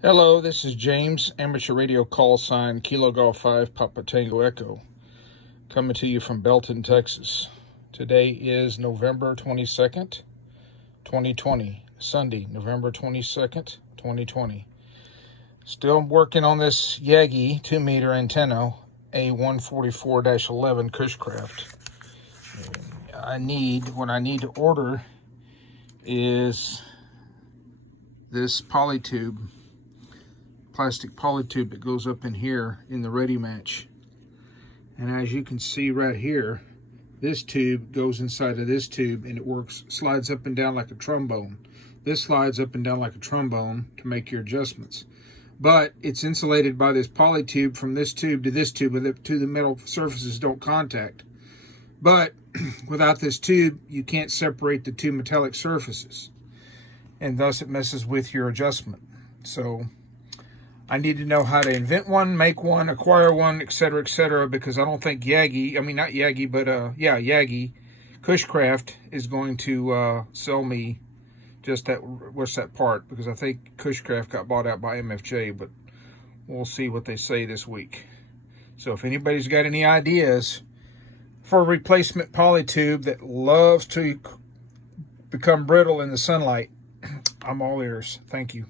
Hello, this is James, amateur radio call sign Kilo Golf 5 Papa Tango Echo, coming to you from Belton, Texas. Today is November 22nd, 2020, Sunday, November 22nd, 2020. Still working on this Yagi 2-meter antenna, A-144-11 Cushcraft. What I need to order is this polytube, plastic polytube that goes up in here in the reddi-Match. And as you can see right here, this tube goes inside of this tube and it slides up and down like a trombone. This slides up and down like a trombone to make your adjustments. But it's insulated by this polytube from this tube to this tube, to the metal surfaces don't contact. But without this tube, you can't separate the two metallic surfaces, and thus it messes with your adjustment. So I need to know how to invent one, make one, acquire one, etc., because I don't think Yagi, Cushcraft is going to sell me just that part, because I think Cushcraft got bought out by MFJ, but we'll see what they say this week. So if anybody's got any ideas for a replacement polytube that loves to become brittle in the sunlight, I'm all ears. Thank you.